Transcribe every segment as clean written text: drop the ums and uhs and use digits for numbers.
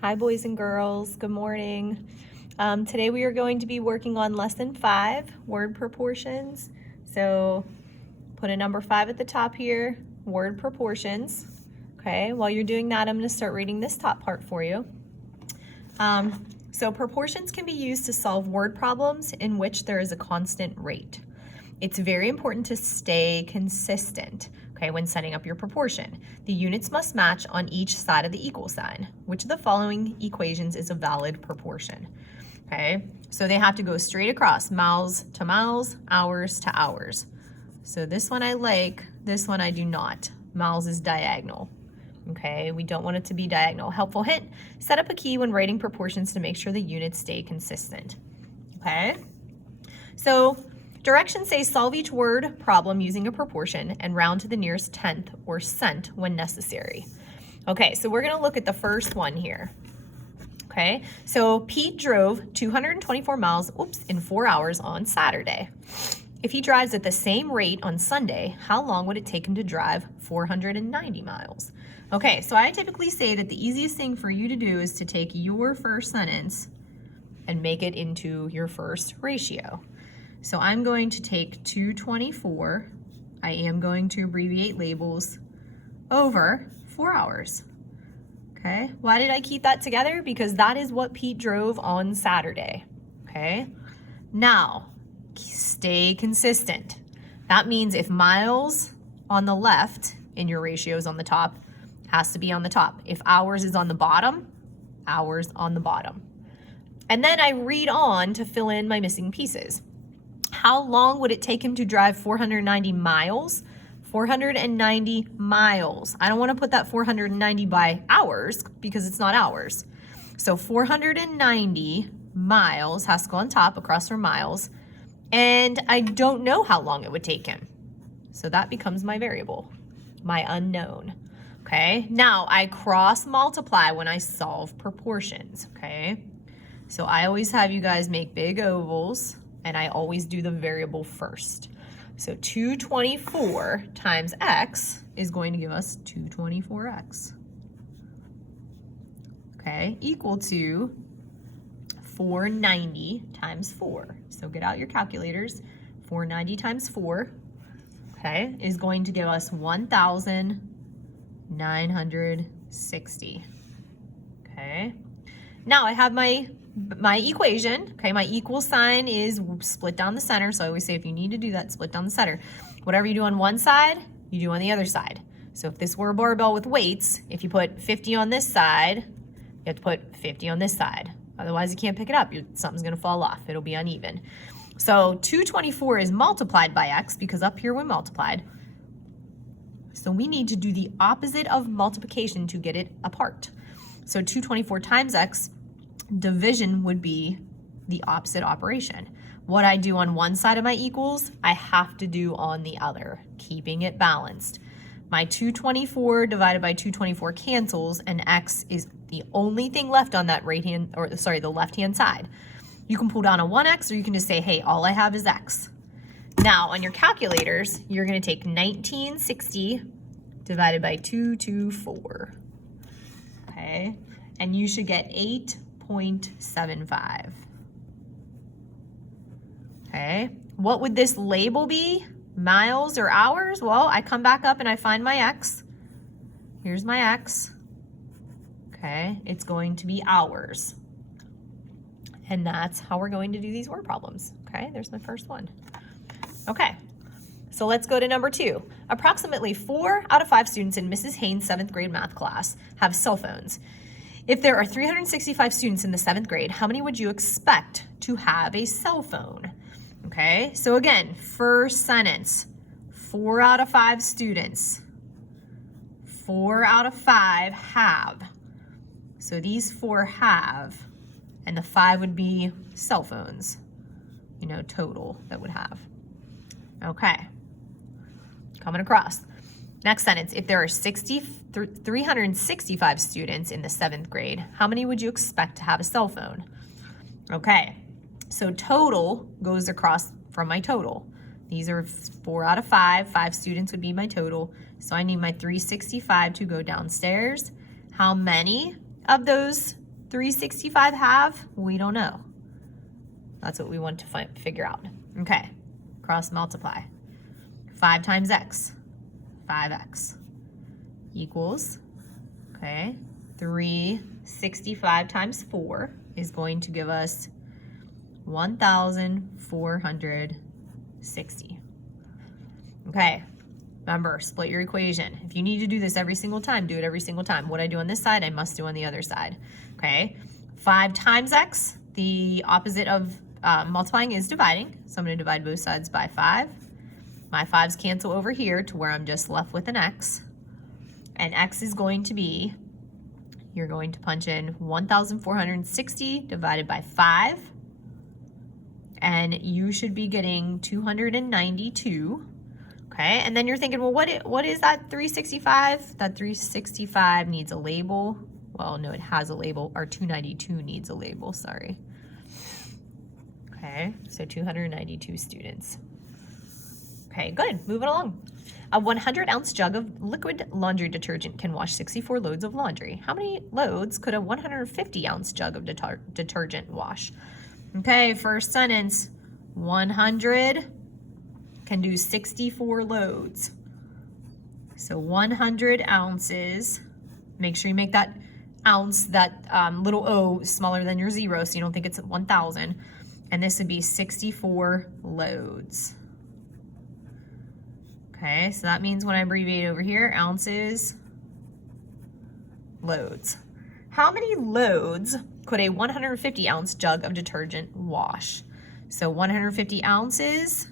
Hi boys and girls, good morning. Today we are going to be working on lesson 5, word proportions. So put a number 5 at the top here, word proportions. Okay, while you're doing that, I'm going to start reading this top part for you. So proportions can be used to solve word problems in which there is a constant rate. It's very important to stay consistent, okay, when setting up your proportion. The units must match on each side of the equal sign. Which of the following equations is a valid proportion? Okay, so they have to go straight across, miles to miles, hours to hours. So this one I like, this one I do not. Miles is diagonal. Okay, we don't want it to be diagonal. Helpful hint, set up a key when writing proportions to make sure the units stay consistent. Okay, so directions say solve each word problem using a proportion and round to the nearest tenth or cent when necessary. Okay, so we're gonna look at the first one here. Okay, so Pete drove 224 miles, in 4 hours on Saturday. If he drives at the same rate on Sunday, how long would it take him to drive 490 miles? Okay, so I typically say that the easiest thing for you to do is to take your first sentence and make it into your first ratio. So I'm going to take 224, I am going to abbreviate labels, over 4 hours. Okay, why did I keep that together? Because that is what Pete drove on Saturday. Okay, now stay consistent. That means if miles on the left in your ratios on the top, has to be on the top. If hours is on the bottom, hours on the bottom. And then I read on to fill in my missing pieces. How long would it take him to drive 490 miles? 490 miles. I don't want to put that 490 by hours because it's not hours. So 490 miles has to go on top across from miles. And I don't know how long it would take him. So that becomes my variable, my unknown. Okay, now I cross multiply when I solve proportions. Okay, so I always have you guys make big ovals and I always do the variable first. So 224 times x is going to give us 224x. Okay, equal to 490 times 4. So get out your calculators. 490 times 4, okay, is going to give us 1,960. Okay, now I have my equation. Okay, my equal sign is split down the center. So I always say if you need to do that, split down the center. Whatever you do on one side, you do on the other side. So if this were a barbell with weights, if you put 50 on this side, you have to put 50 on this side. Otherwise, you can't pick it up. Something's going to fall off. It'll be uneven. So 224 is multiplied by x because up here we multiplied. So we need to do the opposite of multiplication to get it apart. So 224 times x, division would be the opposite operation. What I do on one side of my equals, I have to do on the other, keeping it balanced. My 224 divided by 224 cancels, and x is the only thing left on that the left-hand side. You can pull down a 1x, or you can just say, hey, all I have is x. Now, on your calculators, you're going to take 1960 divided by 224. Okay, and you should get 8.75. Okay, what would this label be? Miles or hours? Well, I come back up and I find my x. Here's my x. Okay, it's going to be hours. And that's how we're going to do these word problems. Okay, there's my first one. Okay, so let's go to number 2. Approximately 4 out of 5 students in Mrs. Haynes' 7th grade math class have cell phones. If there are 365 students in the 7th grade, how many would you expect to have a cell phone? Okay, so again, first sentence, 4 out of 5 students. 4 out of 5 have. So these 4 have, and the 5 would be cell phones, total that would have. Okay, coming across. Next sentence, if there are 365 students in the 7th grade, how many would you expect to have a cell phone? Okay, so total goes across from my total. These are 4 out of 5. 5 students would be my total. So I need my 365 to go downstairs. How many of those 365 have? We don't know. That's what we want to figure out. Okay, cross multiply. 5 times x, 5x, equals, okay, 365 times 4 is going to give us 1,460. Okay, remember, split your equation. If you need to do this every single time, do it every single time. What I do on this side, I must do on the other side. Okay, 5 times x, the opposite of multiplying is dividing. So I'm going to divide both sides by 5. My 5's cancel over here to where I'm just left with an x. And x is going to be, you're going to punch in 1,460 divided by 5. And you should be getting 292. Okay, and then you're thinking, well, what is that 365? That 365 needs a label. Well, no, it has a label. Our 292 needs a label, sorry. Okay, so 292 students. Okay, good, moving along. A 100-ounce jug of liquid laundry detergent can wash 64 loads of laundry. How many loads could a 150-ounce jug of detergent wash? Okay, first sentence, 100 can do 64 loads. So 100 ounces, make sure you make that ounce, that little O smaller than your 0 so you don't think it's 1,000. And this would be 64 loads. Okay, so that means when I abbreviate over here, ounces, loads. How many loads could a 150-ounce jug of detergent wash? So 150 ounces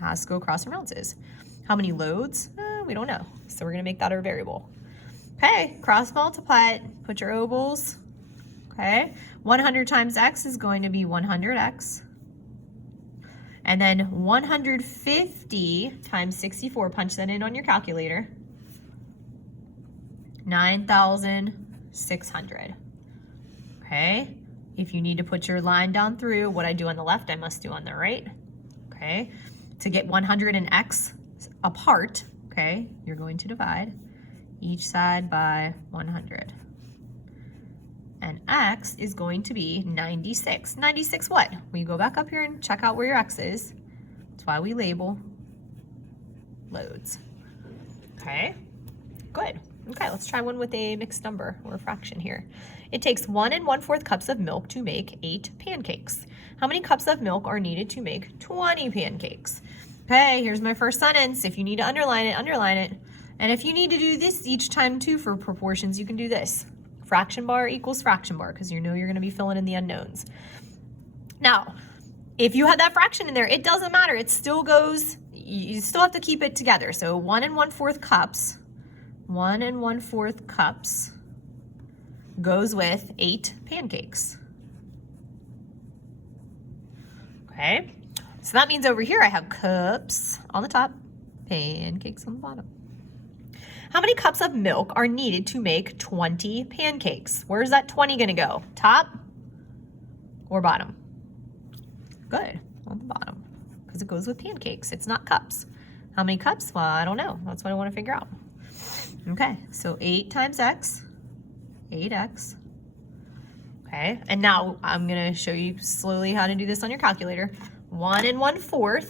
has to go across from ounces. How many loads? We don't know. So we're going to make that our variable. Okay, cross multiply it. Put your ovals. Okay, 100 times x is going to be 100x. And then 150 times 64, punch that in on your calculator. 9,600. Okay, if you need to put your line down through, what I do on the left, I must do on the right. Okay, to get 100 and x apart, okay, you're going to divide each side by 100. And x is going to be 96. 96 what? Well, you go back up here and check out where your x is. That's why we label loads. Okay, good. Okay, let's try one with a mixed number or a fraction here. It takes 1 1/4 cups of milk to make 8 pancakes. How many cups of milk are needed to make 20 pancakes? Okay, here's my first sentence. If you need to underline it, underline it. And if you need to do this each time too for proportions, you can do this. Fraction bar equals fraction bar, because you know you're going to be filling in the unknowns. Now, if you had that fraction in there, it doesn't matter. It still goes, you still have to keep it together. So 1 1/4 cups, 1 1/4 cups goes with 8 pancakes. Okay, so that means over here I have cups on the top, pancakes on the bottom. How many cups of milk are needed to make 20 pancakes? Where's that 20 gonna go? Top or bottom? Good, on the bottom, because it goes with pancakes. It's not cups. How many cups? Well, I don't know. That's what I want to figure out. Okay, so 8 times x, 8x. Okay, and now I'm gonna show you slowly how to do this on your calculator. 1 1/4.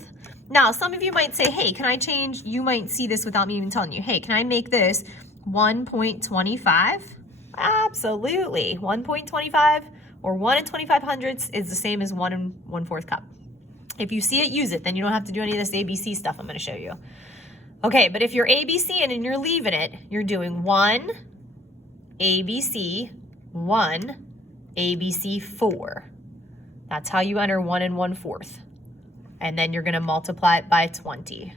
Now, some of you might say, hey, can I change? You might see this without me even telling you. Hey, can I make this 1.25? Absolutely. 1.25 or 1 25/100 is the same as 1 1/4 cup. If you see it, use it. Then you don't have to do any of this ABC stuff I'm going to show you. Okay, but if you're ABC and you're leaving it, you're doing 1 ABC, 1 ABC 4. That's how you enter 1 1/4. And then you're going to multiply it by 20.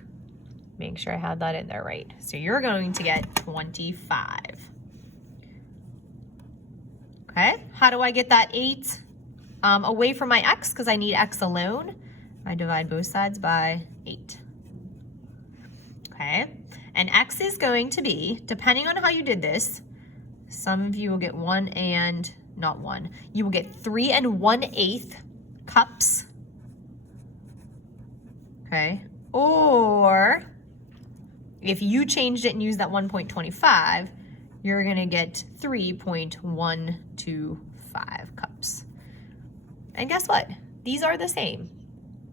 Make sure I have that in there right. So you're going to get 25. Okay, how do I get that 8 away from my x? Because I need x alone. I divide both sides by 8. Okay, and x is going to be, depending on how you did this, some of you will get 1 and, not 1, you will get 3 1/8 cups. Okay, or if you changed it and used that 1.25, you're gonna get 3.125 cups. And guess what? These are the same,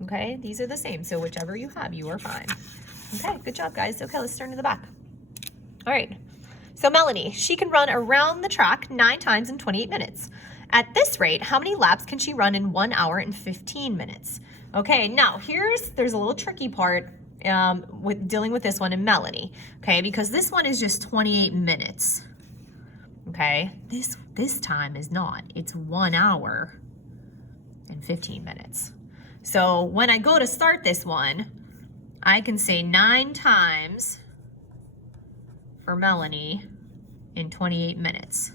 okay? These are the same, so whichever you have, you are fine. Okay, good job, guys. Okay, let's turn to the back. All right, so Melanie, she can run around the track 9 times in 28 minutes. At this rate, how many laps can she run in 1 hour and 15 minutes? Okay, now there's a little tricky part with dealing with this one in Melanie, okay? Because this one is just 28 minutes, okay? This time is not. It's 1 hour and 15 minutes. So when I go to start this one, I can say 9 times for Melanie in 28 minutes.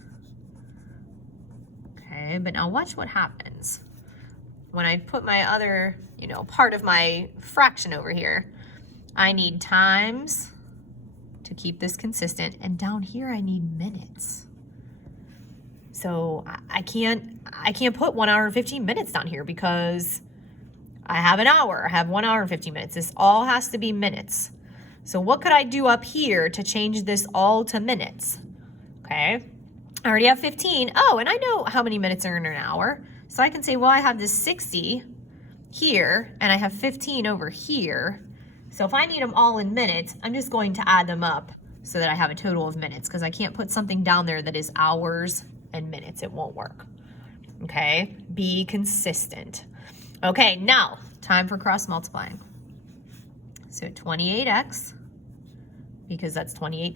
Okay, but now watch what happens. When I put my other, part of my fraction over here, I need times to keep this consistent, and down here I need minutes. So I can't put 1 hour and 15 minutes down here because I have an hour, I have 1 hour and 15 minutes. This all has to be minutes. So what could I do up here to change this all to minutes? Okay, I already have 15. Oh, and I know how many minutes are in an hour. So I can say, well, I have this 60 here and I have 15 over here. So if I need them all in minutes, I'm just going to add them up so that I have a total of minutes, because I can't put something down there that is hours and minutes. It won't work. Okay, be consistent. Okay, now time for cross multiplying. So 28x, because that's 28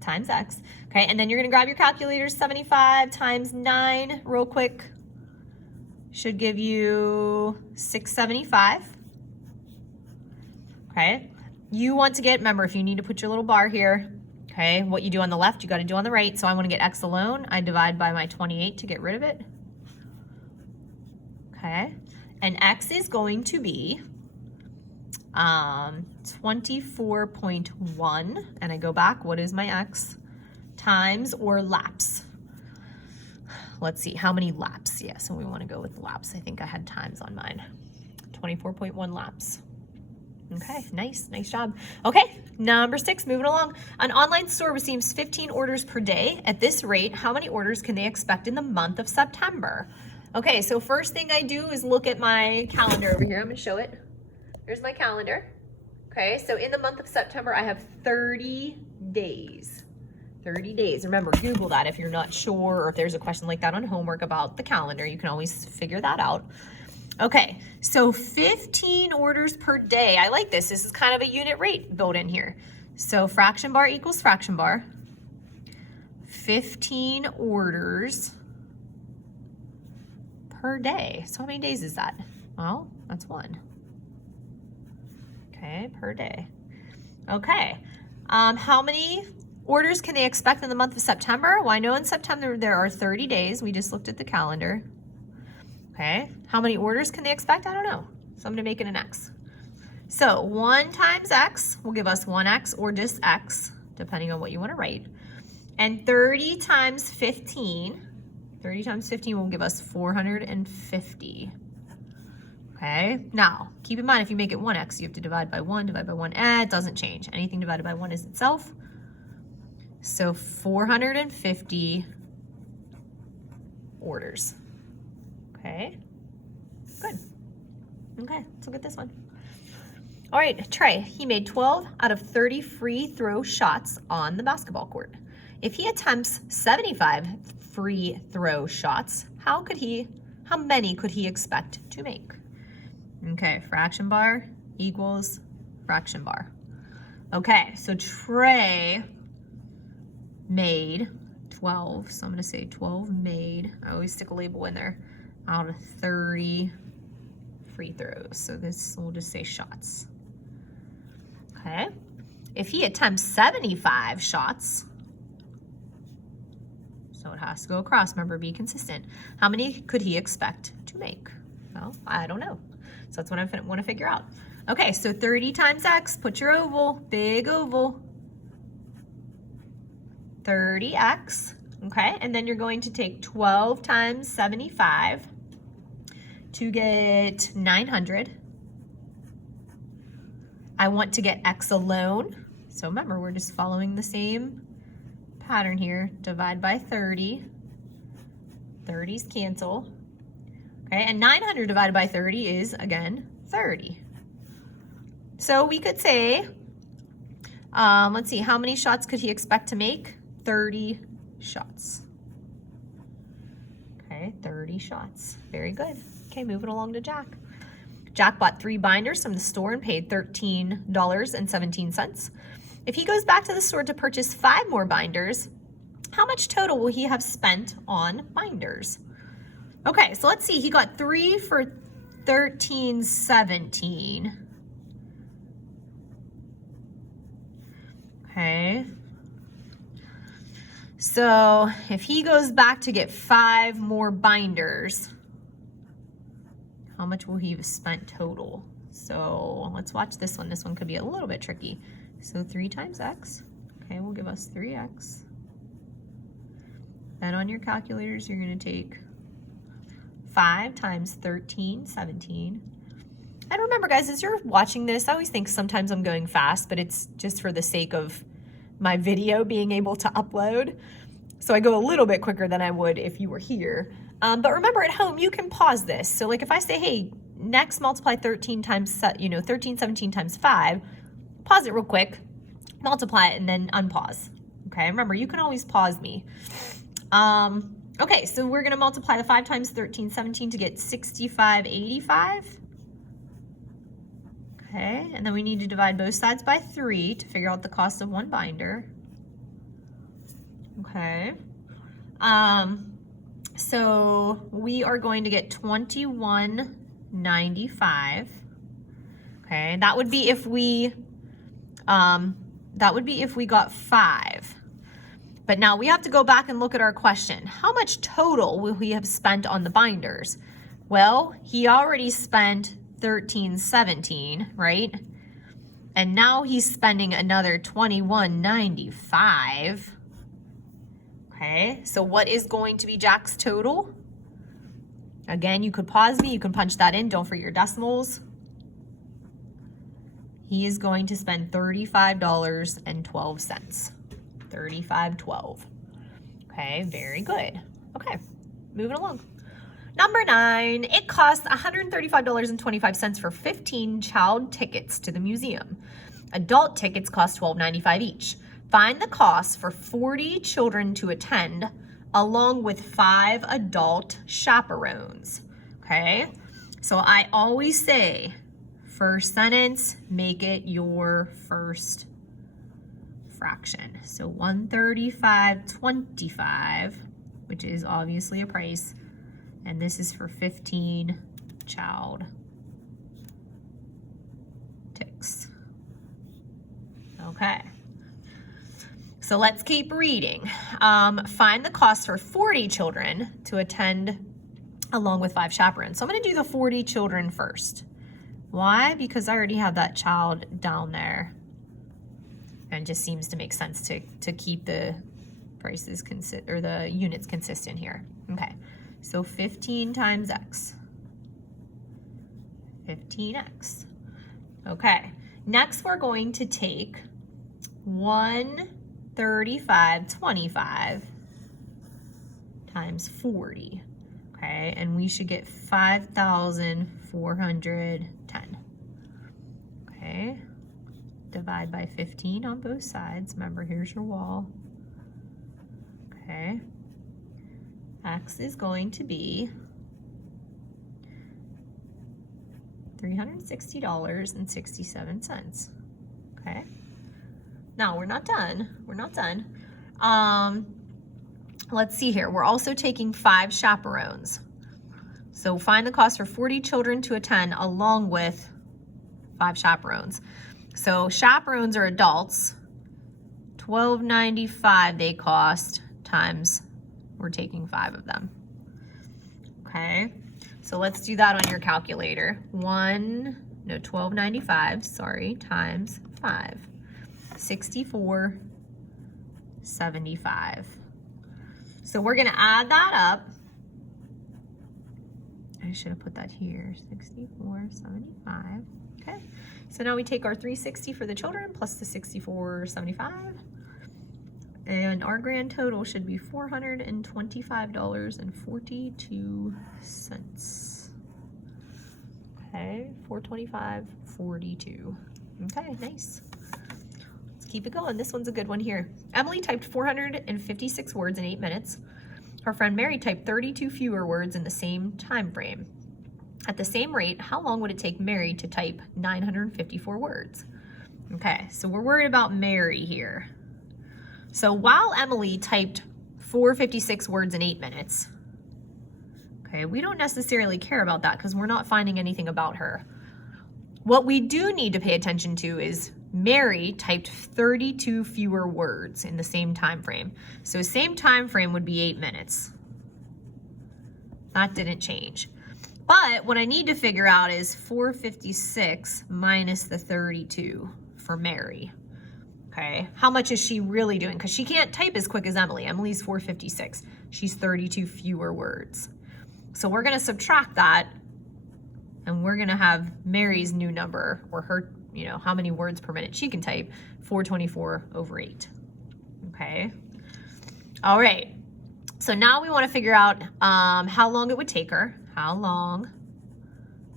times x. Okay, and then you're gonna grab your calculator. 75 times 9 real quick should give you 675. Okay, you want to get, remember, if you need to put your little bar here, okay, what you do on the left, you got to do on the right. So I want to get x alone. I divide by my 28 to get rid of it. Okay, and x is going to be 24.1, and I go back, what is my x? Times or laps. Let's see, how many laps? Yeah, so we want to go with laps. I think I had times on mine. 24.1 laps. Okay, nice job. Okay, number 6, moving along. An online store receives 15 orders per day. At this rate, how many orders can they expect in the month of September? Okay, so first thing I do is look at my calendar over here. I'm gonna show it. Here's my calendar. Okay, so in the month of September, I have 30 days. 30 days. Remember, Google that if you're not sure, or if there's a question like that on homework about the calendar, you can always figure that out. Okay, so 15 orders per day. I like this. This is kind of a unit rate built in here. So fraction bar equals fraction bar. 15 orders per day. So how many days is that? Well, that's 1. Okay, per day. Okay, how many orders can they expect in the month of September? Well, I know in September there are 30 days. We just looked at the calendar. Okay, how many orders can they expect? I don't know. So I'm gonna make it an x. So 1 times x will give us 1x or just x, depending on what you wanna write. And 30 times 15 will give us 450. Okay, now keep in mind, if you make it 1x, you have to divide by 1, it doesn't change. Anything divided by 1 is itself. So 450 orders. Okay, good. Okay, let's look at this one. All right, Trey, he made 12 out of 30 free throw shots on the basketball court. If he attempts 75 free throw shots, how many could he expect to make? Okay, fraction bar equals fraction bar. Okay, so Trey made 12, so I'm gonna say 12 made, I always stick a label in there, out of 30 free throws. So this, we'll just say shots. Okay, if he attempts 75 shots, so it has to go across, remember, be consistent. How many could he expect to make? Well, I don't know. So that's what I want to figure out. Okay, so 30 times x, put your oval, big oval. 30x, okay? And then you're going to take 12 times 75 to get 900. I want to get x alone. So remember, we're just following the same pattern here. Divide by 30. 30s cancel. Okay, and 900 divided by 30 is, again, 30. So we could say, let's see, how many shots could he expect to make? 30 shots. Okay, 30 shots. Very good. Okay, moving along to Jack. Jack bought 3 binders from the store and paid $13.17. If he goes back to the store to purchase 5 more binders, how much total will he have spent on binders? Okay, so let's see. He got 3 for $13.17. Okay. So if he goes back to get 5 more binders, how much will he have spent total? So let's watch this one. This one could be a little bit tricky. So 3 times x, okay, will give us 3x. Then on your calculators, you're gonna take 5 times 13.17. And remember guys, as you're watching this, I always think sometimes I'm going fast, but it's just for the sake of my video being able to upload. So I go a little bit quicker than I would if you were here. But remember at home, you can pause this. So like if I say, hey, next multiply 13.17 times 5, pause it real quick, multiply it, and then unpause. Okay, remember, you can always pause me. Okay, so we're gonna multiply the 5 times 13.17 to get 65.85. Okay, and then we need to divide both sides by 3 to figure out the cost of 1 binder. Okay. So we are going to get 21.95. Okay, that would be if we got 5. But now we have to go back and look at our question. How much total will we have spent on the binders? Well, he already spent $13.17, right? And now he's spending another $21.95. Okay, so what is going to be Jack's total? Again, you could pause me, you can punch that in, don't forget your decimals. He is going to spend $35.12. $35.12. Okay, very good. Okay, moving along. Number 9, it costs $135.25 for 15 child tickets to the museum. Adult tickets cost $12.95 each. Find the cost for 40 children to attend, along with 5 adult chaperones. Okay, so I always say, first sentence, make it your first fraction. So 135.25, which is obviously a price, and this is for 15 child ticks. Okay. So let's keep reading. Find the cost for 40 children to attend along with 5 chaperones. So I'm going to do the 40 children first. Why? Because I already have that child down there. And it just seems to make sense to keep the prices or the units consistent here. Okay. So 15 times x. 15x. Okay. Next we're going to take 135.25 times 40. Okay, and we should get 5,410. Okay, divide by 15 on both sides. Remember, here's your wall. Okay, x is going to be $360.67. Okay. Now, we're not done. We're not done. Let's see here. We're also taking 5 chaperones. So find the cost for 40 children to attend along with 5 chaperones. So chaperones are adults. $12.95 they cost times we're taking 5 of them. Okay. So let's do that on your calculator. $12.95, sorry, times 5. $64.75. So we're going to add that up. I should have put that here. $64.75. Okay. So now we take our $360 for the children plus the $64.75. And our grand total should be $425.42. Okay, $425.42. Okay, nice. Let's keep it going. This one's a good one here. Emily typed 456 words in 8 minutes. Her friend Mary typed 32 fewer words in the same time frame. At the same rate, how long would it take Mary to type 954 words? Okay, so we're worried about Mary here. So while Emily typed 456 words in 8 minutes, okay, we don't necessarily care about that because we're not finding anything about her. What we do need to pay attention to is Mary typed 32 fewer words in the same time frame. So same time frame would be 8 minutes. That didn't change. But what I need to figure out is 456 minus the 32 for Mary. Okay, how much is she really doing? Because she can't type as quick as Emily. Emily's 456. She's 32 fewer words. So we're going to subtract that, and we're going to have Mary's new number, or her, how many words per minute she can type, 424/8. Okay. All right. So now we want to figure out how long it would take her. How long?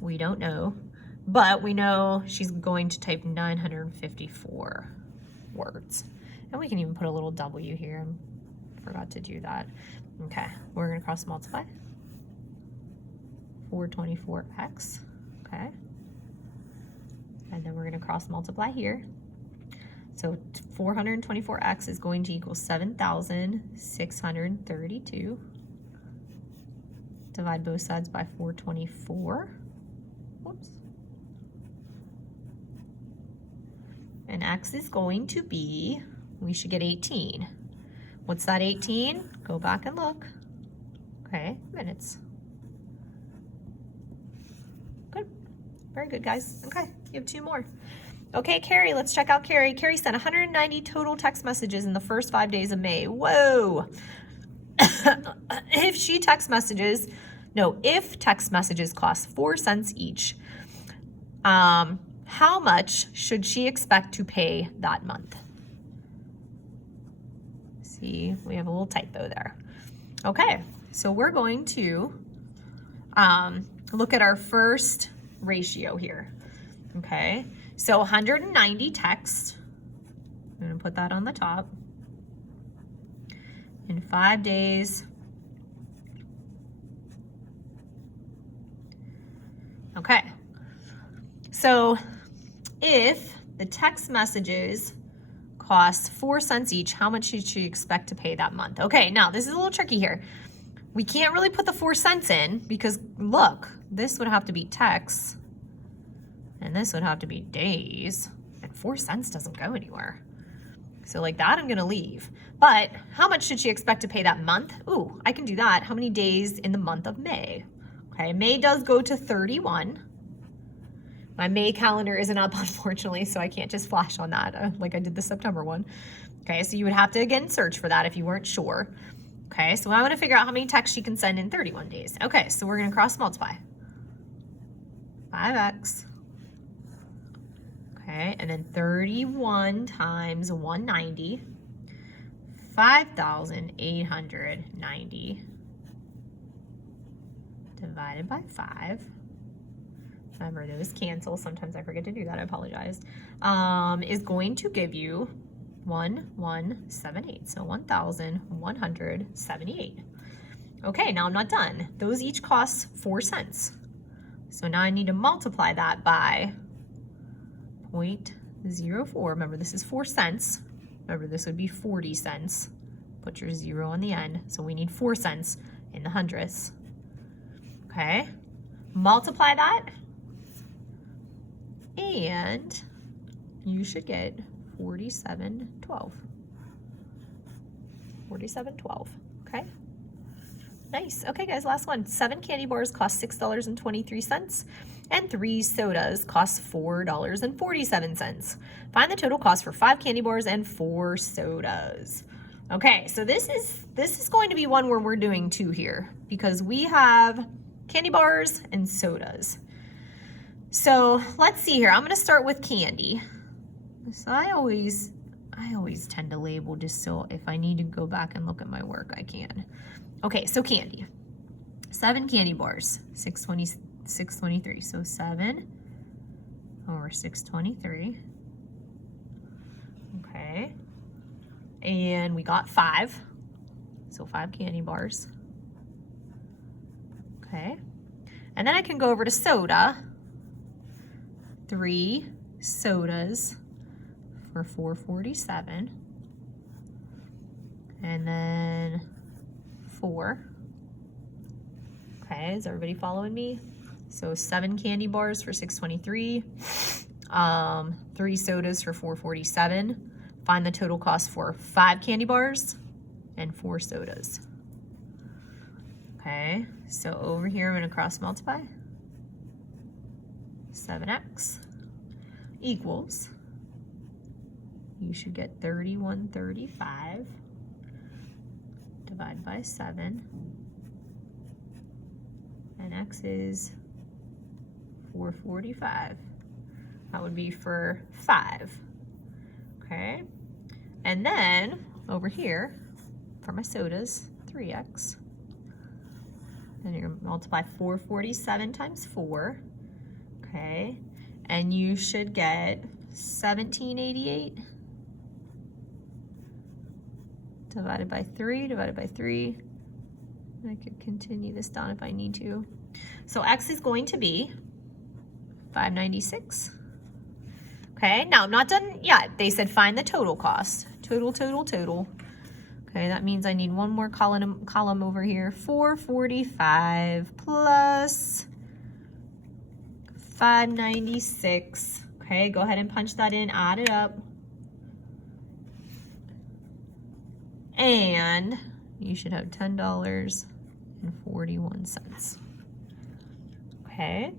We don't know. But we know she's going to type 954 words. And we can even put a little W here. I forgot to do that. Okay, we're going to cross multiply. 424x. Okay. And then we're going to cross multiply here. So 424x is going to equal 7,632. Divide both sides by 424. Whoops. And x is going to be, we should get 18. What's that 18? Go back and look. Okay, minutes. Good. Very good, guys. Okay, you have 2 more. Okay, Carrie, let's check out Carrie. Carrie sent 190 total text messages in the first 5 days of May. Whoa. If text messages cost 4 cents each, how much should she expect to pay that month? See, we have a little typo there. Okay, so we're going to look at our first ratio here. Okay, so 190 text, I'm going to put that on the top. In 5 days. Okay, so if the text messages cost 4 cents each, how much should she expect to pay that month? Okay, now this is a little tricky here. We can't really put the 4 cents in because look, this would have to be texts and this would have to be days, and 4 cents doesn't go anywhere. So like that, I'm gonna leave. But how much should she expect to pay that month? Ooh, I can do that. How many days in the month of May? Okay, May does go to 31. My May calendar isn't up, unfortunately, so I can't just flash on that like I did the September one. Okay, so you would have to, again, search for that if you weren't sure. Okay, so I want to figure out how many texts she can send in 31 days. Okay, so we're going to cross multiply. 5x. Okay, and then 31 times 190. 5,890 divided by 5. Remember, those cancel. Sometimes I forget to do that. I apologize. Is going to give you 1178. So 1,178. Okay, now I'm not done. Those each cost 4 cents. So now I need to multiply that by 0.04. Remember, this is 4 cents. Remember, this would be 40 cents. Put your 0 on the end. So we need 4 cents in the hundredths. Okay, multiply that, and you should get 47.12. 47.12. Okay, nice. Okay, guys, last one. 7 candy bars cost $6.23, and 3 sodas cost $4.47. Find the total cost for 5 candy bars and 4 sodas. Okay, so this is going to be one where we're doing 2 here because we have candy bars and sodas. So let's see here. I'm going to start with candy. So I I always tend to label just so if I need to go back and look at my work, I can. Okay, so candy. 7 candy bars, 623. So 7 over 623. Okay. And we got 5. So 5 candy bars. Okay. And then I can go over to soda. 3 sodas for $4.47. And then 4. Okay, is everybody following me? So 7 candy bars for $6.23. 3 sodas for $4.47. Find the total cost for 5 candy bars and 4 sodas. Okay, so over here I'm going to cross multiply. 7x equals, you should get 3135 divided by 7, and x is 445. That would be for 5. Okay, and then over here for my sodas, 3x. Then you're going to multiply 447 times 4. Okay, and you should get 1788 divided by 3 divided by 3. I could continue this down if I need to. So x is going to be 596. Okay, now I'm not done yet. They said find the total cost. Total. Okay, that means I need one more column over here. 445 plus 596. Okay, go ahead and punch that in, add it up. And you should have $10.41. Okay,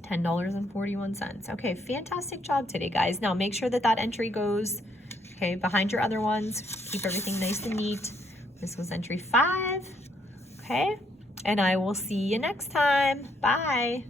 $10.41. Okay, fantastic job today, guys. Now make sure that that entry goes, okay, behind your other ones. Keep everything nice and neat. This was entry 5. Okay, and I will see you next time. Bye.